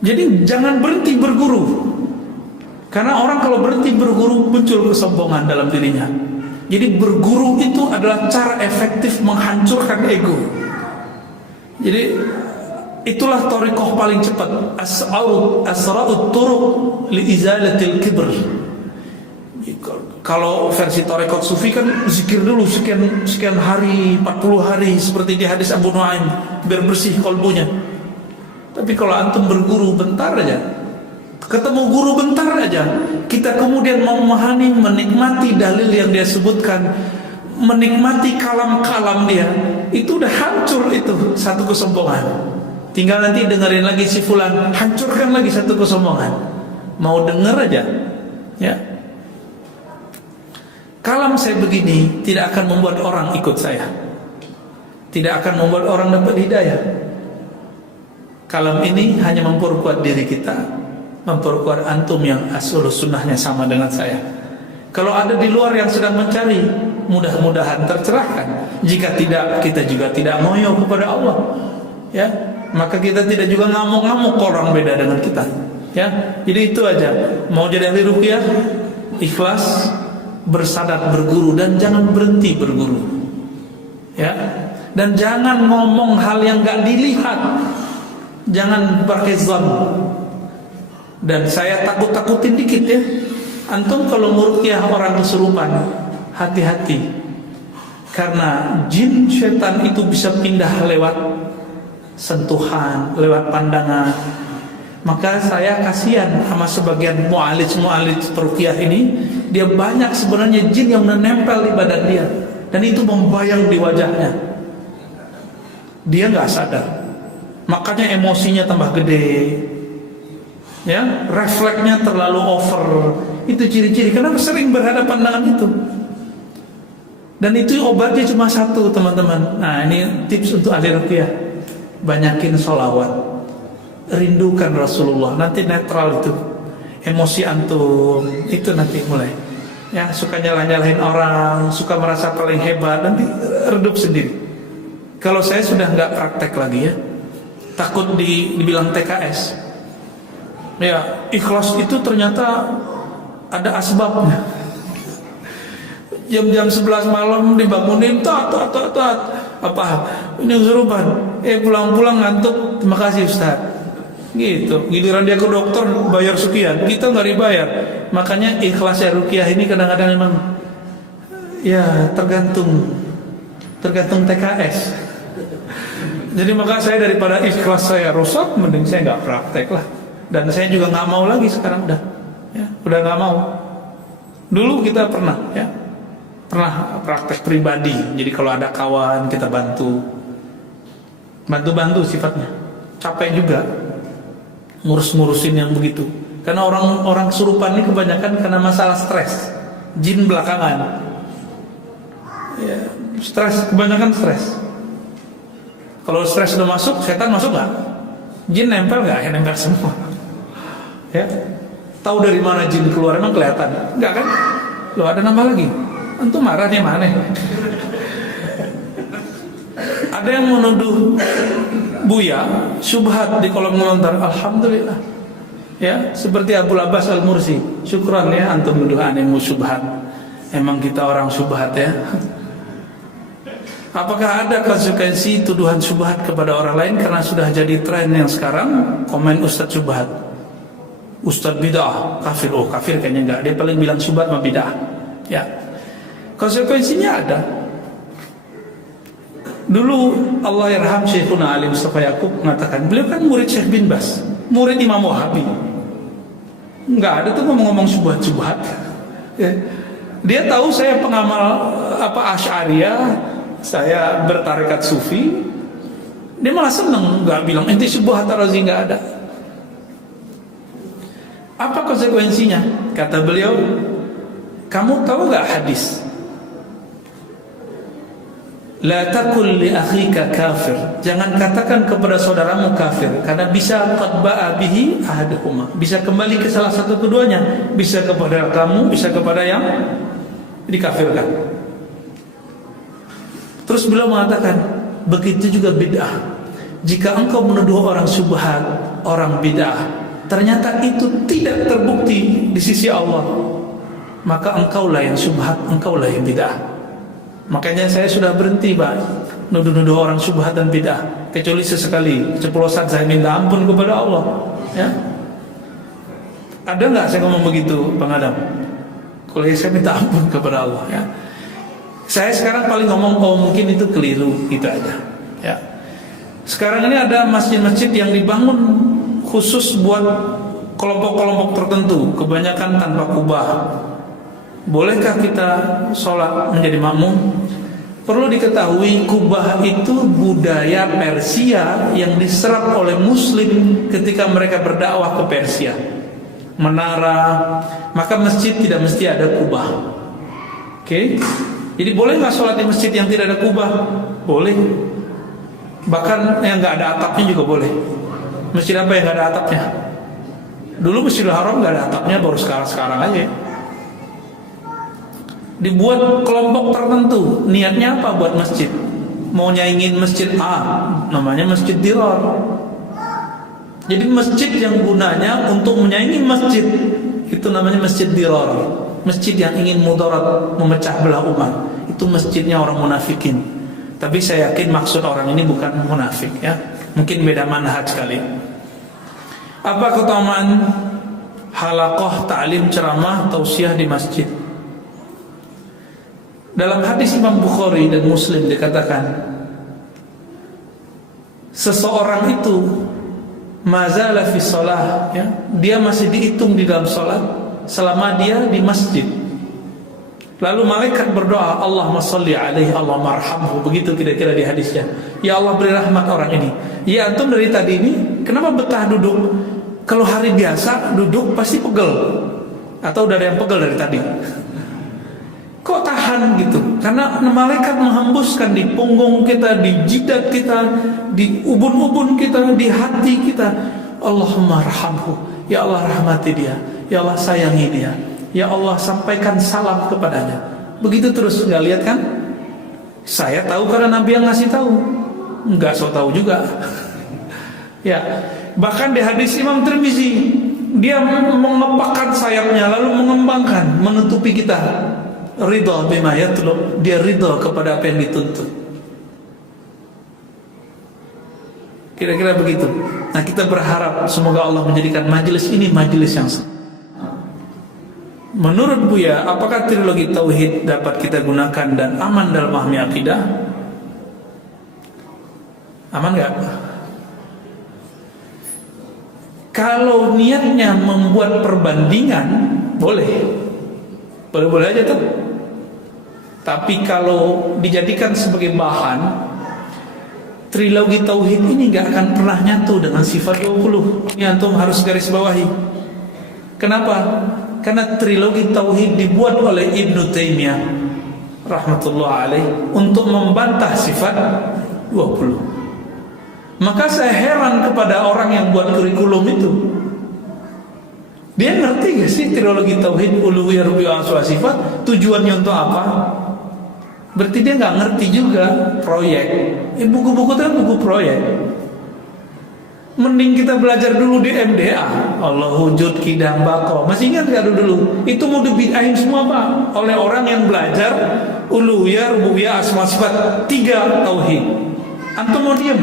Jadi jangan berhenti berguru. Karena orang kalau berhenti berguru muncul kesombongan dalam dirinya. Jadi berguru itu adalah cara efektif menghancurkan ego. Jadi itulah thariqah paling cepat. Asra'ut turuq li izalatil kibr. Kalau versi thariqat sufi kan zikir dulu sekian hari, 40 hari seperti di hadis Abu Nuaim biar bersih kalbunya. Tapi kalau antum berguru bentar aja, ketemu guru bentar aja, kita kemudian memahami, menikmati dalil yang dia sebutkan, menikmati kalam-kalam dia, itu udah hancur itu satu kesombongan. Tinggal nanti dengerin lagi si fulan, hancurkan lagi satu kesombongan. Mau denger aja, ya. Kalam saya begini tidak akan membuat orang ikut saya, tidak akan membuat orang dapat hidayah. Kalam ini hanya memperkuat diri kita, memperkuat antum yang asal sunnahnya sama dengan saya. Kalau ada di luar yang sedang mencari, mudah-mudahan tercerahkan. Jika tidak, kita juga tidak ngoyo kepada Allah, ya. Maka kita tidak juga ngamuk-ngamuk orang beda dengan kita, ya. Jadi itu aja. Mau jadi ahli ruqyah, ikhlas, bersadat berguru, dan jangan berhenti berguru, ya. Dan jangan ngomong hal yang gak dilihat, jangan pakai zon. Dan saya takut-takutin dikit ya, antum kalau meruqyah orang kesurupan, hati-hati, karena jin setan itu bisa pindah lewat sentuhan, lewat pandangan. Maka saya kasihan sama sebagian mu'alij peruqyah ini, dia banyak sebenarnya jin yang menempel di badan dia, dan itu membayang di wajahnya. Dia nggak sadar, makanya emosinya tambah gede, ya, refleksnya terlalu over. Itu ciri-ciri kenapa sering berhadapan dengan itu. Dan itu obatnya cuma satu, teman-teman. Nah, ini tips untuk ahli ruqyah: banyakin sholawat, rindukan Rasulullah. Nanti netral itu emosi antum, itu nanti mulai, ya, suka nyalah-nyalahin orang, suka merasa paling hebat, nanti redup sendiri. Kalau saya sudah nggak praktek lagi, ya, takut dibilang TKS. Ya, ikhlas itu ternyata ada asbabnya. Jam-jam 11 malam dibangunin, tat, apa ini kesurupan, pulang-pulang ngantuk, terima kasih Ustaz, gitu. Giliran dia ke dokter bayar sekian, kita nggak dibayar. Makanya ikhlasnya ruqyah ini kadang-kadang memang, ya, tergantung TKS. Jadi maka saya daripada ikhlas saya rusak, mending saya nggak praktek lah. Dan saya juga nggak mau lagi sekarang, udah nggak mau. Dulu kita pernah praktek pribadi. Jadi kalau ada kawan kita bantu sifatnya. Capek juga ngurusin yang begitu. Karena orang kesurupan ini kebanyakan karena masalah stres, jin belakangan. Ya, stres, kebanyakan stres. Kalau stres sudah masuk, setan masuk nggak? Jin nempel nggak? Ya, nempel semua. Ya, tahu dari mana jin keluar? Emang kelihatan? Enggak kan? Loh, ada nambah lagi. Antum marahnya mana? Ada yang menuduh Buya syubhat di kolom komentar. Alhamdulillah, ya, seperti Abu Abbas Al-Mursi. Syukran ya antum menuduh anemu syubhat. Emang kita orang syubhat, ya. Apakah ada konsekuensi tuduhan syubhat kepada orang lain karena sudah jadi tren yang sekarang komen Ustadz syubhat, Ustadz bid'ah, kafir. Oh, kafir kayaknya enggak. Dia paling bilang syubhat sama bid'ah. Ya. Konsekuensinya ada. Dulu Allah yarham Syekhuna Ali Mustafa Yaqub mengatakan, beliau kan murid Syekh bin Bas, murid Imam Wahabi. Enggak ada tuh ngomong-ngomong syubhat-syubhat. Ya. Dia tahu saya pengamal Asy'ariyah, saya bertarekat sufi. Dia malah senang, enggak bilang ente syubhat Ar-Razi, enggak ada. Apa konsekuensinya? Kata beliau, kamu tahu enggak hadis? La taqul li akhika kafir. Jangan katakan kepada saudaramu kafir, karena bisa qad ba'a bihi ahaduhuma. Bisa kembali ke salah satu keduanya, bisa kepada kamu, bisa kepada yang dikafirkan. Terus beliau mengatakan, begitu juga bid'ah. Jika engkau menuduh orang syubhat, orang bid'ah, ternyata itu tidak terbukti di sisi Allah, maka engkaulah yang syubhat, engkaulah yang bid'ah. Makanya saya sudah berhenti, Pak, nuduh-nuduh orang syubhat dan bid'ah. Kecuali sesekali ceplosan saya minta ampun kepada Allah, ya. Ada nggak saya ngomong begitu, Bang Adam? Kalau saya minta ampun kepada Allah, ya. Saya sekarang paling ngomong, oh mungkin itu keliru, gitu aja, ya. Sekarang ini ada masjid-masjid yang dibangun khusus buat kelompok-kelompok tertentu, kebanyakan tanpa kubah. Bolehkah kita sholat menjadi makmum? Perlu diketahui, kubah itu budaya Persia yang diserap oleh Muslim ketika mereka berdakwah ke Persia. Menara, maka masjid tidak mesti ada kubah. Oke? Jadi boleh nggak sholat di masjid yang tidak ada kubah? Boleh. Bahkan yang nggak ada atapnya juga boleh. Masjid apa yang nggak ada atapnya? Dulu Masjidil Haram nggak ada atapnya, baru sekarang aja. Dibuat kelompok tertentu, niatnya apa buat masjid? Mau nyaingin masjid A, namanya Masjid Dirar. Jadi masjid yang gunanya untuk menyaingi masjid, itu namanya Masjid Dirar. Masjid yang ingin mudarat, memecah belah umat, itu masjidnya orang munafikin. Tapi saya yakin maksud orang ini bukan munafik, ya. Mungkin beda manhaj kali. Apa keutamaan halaqah, ta'lim, ceramah, tausiah di masjid? Dalam hadis Imam Bukhari dan Muslim dikatakan, seseorang itu mazala fi shalah, ya, dia masih dihitung di dalam salat selama dia di masjid. Lalu malaikat berdoa, Allahumma sholli alaihi, Allahumma arhamhu. Begitu kira-kira di hadisnya. Ya Allah, beri rahmat orang ini. Ya antum dari tadi ini kenapa betah duduk? Kalau hari biasa duduk pasti pegel. Atau udah ada yang pegel dari tadi? Kok tahan gitu? Karena malaikat menghembuskan di punggung kita, di jidat kita, di ubun-ubun kita, di hati kita. Allahumma arhamhu. Ya Allah, rahmati dia. Ya Allah, sayangi dia. Ya Allah, sampaikan salam kepadanya. Begitu terus, nggak lihat kan? Saya tahu karena Nabi yang ngasih tahu. Nggak so tahu juga. Ya, bahkan di hadis Imam Tirmizi, dia mengepakkan sayapnya lalu mengembangkan, menutupi kita. Ridha bima yatlub, dia ridha kepada apa yang dituntut. Kira-kira begitu. Nah, kita berharap semoga Allah menjadikan majelis ini majelis yang menurut Buya, apakah trilogi tauhid dapat kita gunakan dan aman dalam memahami akidah? Aman gak? Kalau niatnya membuat perbandingan, boleh. Boleh-boleh aja tuh. Tapi kalau dijadikan sebagai bahan, trilogi tauhid ini gak akan pernah nyatu dengan sifat 20. Ini antum harus garis bawahi. Kenapa? Karena trilogi tauhid dibuat oleh Ibnu Taimiyah rahmatullah alaih untuk membantah sifat 20. Maka saya heran kepada orang yang buat kurikulum itu. Dia ngerti gak sih trilogi tauhid, uluhiyah, rububiyah, asma sifat tujuannya untuk apa? Berarti dia nggak ngerti juga proyek. Buku-buku itu kan buku proyek. Mending kita belajar dulu di MDA, Allah wujud kidam bako. Masih ingat gak dulu? Itu mau dibid'ahin semua Pak oleh orang yang belajar uluhiyah, rububiyah, asma sifat 3 tauhid. Antum mau diem?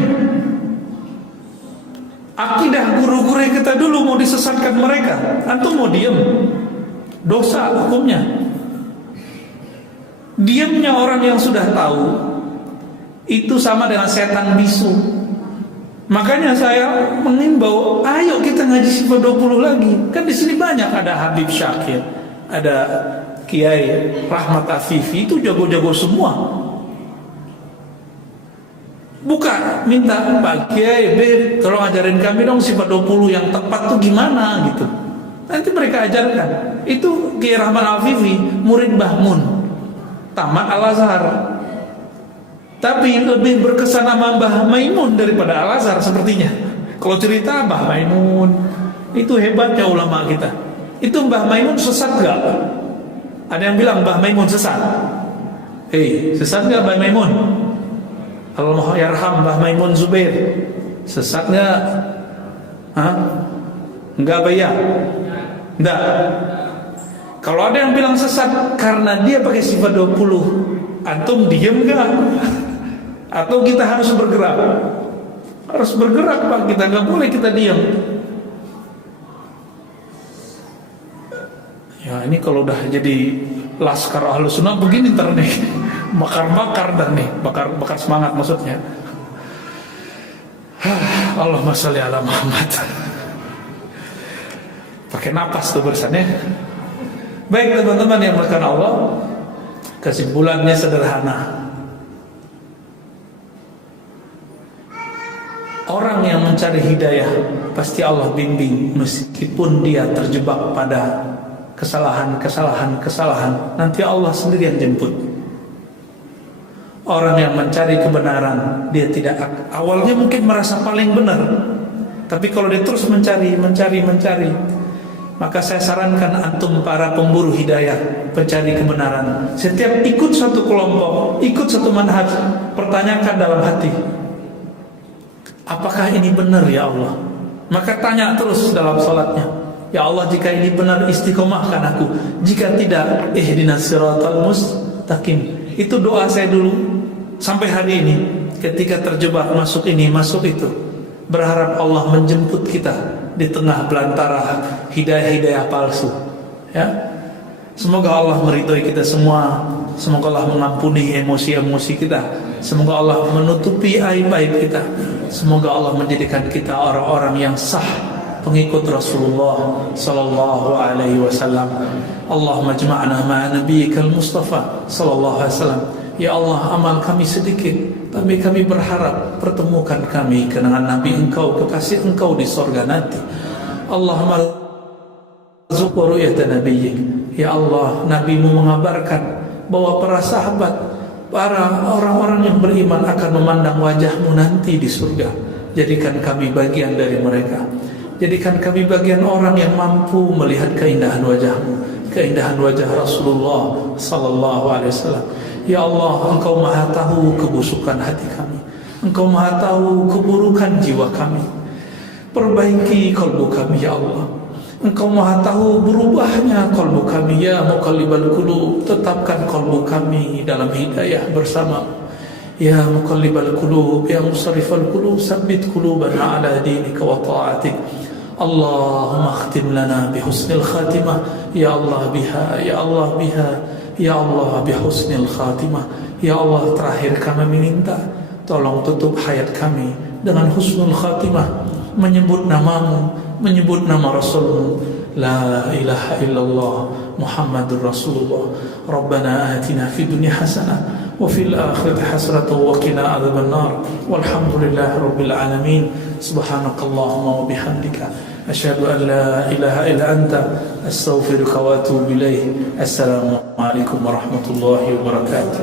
Akidah guru-guru kita dulu mau disesatkan mereka. Antum mau diem? Dosa hukumnya. Diamnya orang yang sudah tahu itu sama dengan setan bisu. Makanya saya mengimbau, ayo kita ngaji sifat 20 lagi. Kan di sini banyak, ada Habib Syakir, ada Kiai Rahmat Afifi, itu jago-jago semua. Bukan minta Pak Kiai, tolong ajarin kami dong sifat 20 yang tepat tuh gimana gitu. Nanti mereka ajarkan. Itu Kiai Rahmat Afifi, murid Bahmun, tamat Al-Azhar. Tapi lebih berkesan sama Mbah Maimun daripada Al-Azhar sepertinya. Kalau cerita Mbah Maimun, itu hebatnya ulama kita. Itu Mbah Maimun sesat gak? Ada yang bilang Mbah Maimun sesat. Sesat gak Mbah Maimun? Allah yarham Mbah Maimun Zubair. Sesat nggak? Hah? Nggak bayar? Nggak. Kalau ada yang bilang sesat karena dia pakai sifat 20, antum diem nggak? Atau kita harus bergerak? Harus bergerak Pak, kita nggak boleh kita diam. Ya ini kalau udah jadi laskar Ahlus Sunnah begini ntar nih, bakar-bakar dah nih, bakar semangat maksudnya. Allahumma sholli ala Muhammad. Pakai napas tuh bersannya. Baik teman-teman yang melakukan Allah, kesimpulannya sederhana. Orang yang mencari hidayah pasti Allah bimbing, meskipun dia terjebak pada kesalahan. Nanti Allah sendiri yang jemput. Orang yang mencari kebenaran, dia tidak awalnya mungkin merasa paling benar, tapi kalau dia terus mencari, maka saya sarankan antum para pemburu hidayah, pencari kebenaran, setiap ikut satu kelompok, ikut satu manhaj, pertanyakan dalam hati, apakah ini benar ya Allah? Maka tanya terus dalam salatnya, ya Allah, jika ini benar istiqomahkan aku, jika tidak ihdinas siratal mustaqim. Itu doa saya dulu sampai hari ini. Ketika terjebak masuk ini, masuk itu, berharap Allah menjemput kita di tengah belantara hidayah-hidayah palsu. Ya, semoga Allah meridhoi kita semua. Semoga Allah mengampuni emosi-emosi kita. Semoga Allah menutupi aib-aib kita. Semoga Allah menjadikan kita orang-orang yang sah, pengikut Rasulullah sallallahu alaihi wasallam. Allahumma jama'na ma'a nabiyyikal Mustafa sallallahu alaihi wasallam. Ya Allah, amal kami sedikit, tapi kami berharap pertemukan kami dengan Nabi Engkau, kekasih Engkau di sorga nanti. Allahumma rzuq ru'yata nabiyyik. Ya Allah, Nabimu mengabarkan bahwa para sahabat, para orang-orang yang beriman akan memandang wajahmu nanti di surga. Jadikan kami bagian dari mereka. Jadikan kami bagian orang yang mampu melihat keindahan wajahmu, keindahan wajah Rasulullah sallallahu alaihi wasallam. Ya Allah, Engkau Maha tahu kebusukan hati kami. Engkau Maha tahu keburukan jiwa kami. Perbaiki kalbu kami ya Allah. Engkau Maha tahu berubahnya kalbu kami. Ya muqallibal qulub, tetapkan kalbu kami dalam hidayah bersama. Ya muqallibal qulub, ya musarrifal qulub, sabbit qulubana ala dinika wa ta'atik. Allahumma khtim lana bihusnil khatimah. Ya Allah biha, ya Allah biha, ya Allah bihusnil khatimah. Ya Allah, terakhir kami minta, tolong tutup hayat kami dengan husnul khatimah, menyebut namamu, menyebut nama Rasulmu, la ilaha illallah Muhammadur Rasulullah. Rabbana atina fid dunya hasanah wa fil akhirati hasanah wa qina adzabannar. Walhamdulillahi rabbil alamin. Subhanakallahumma wa bihamdika asyhadu an la ilaha illa anta astaghfiruka wa atubu ilaik. Assalamu alaikum warahmatullahi wabarakatuh.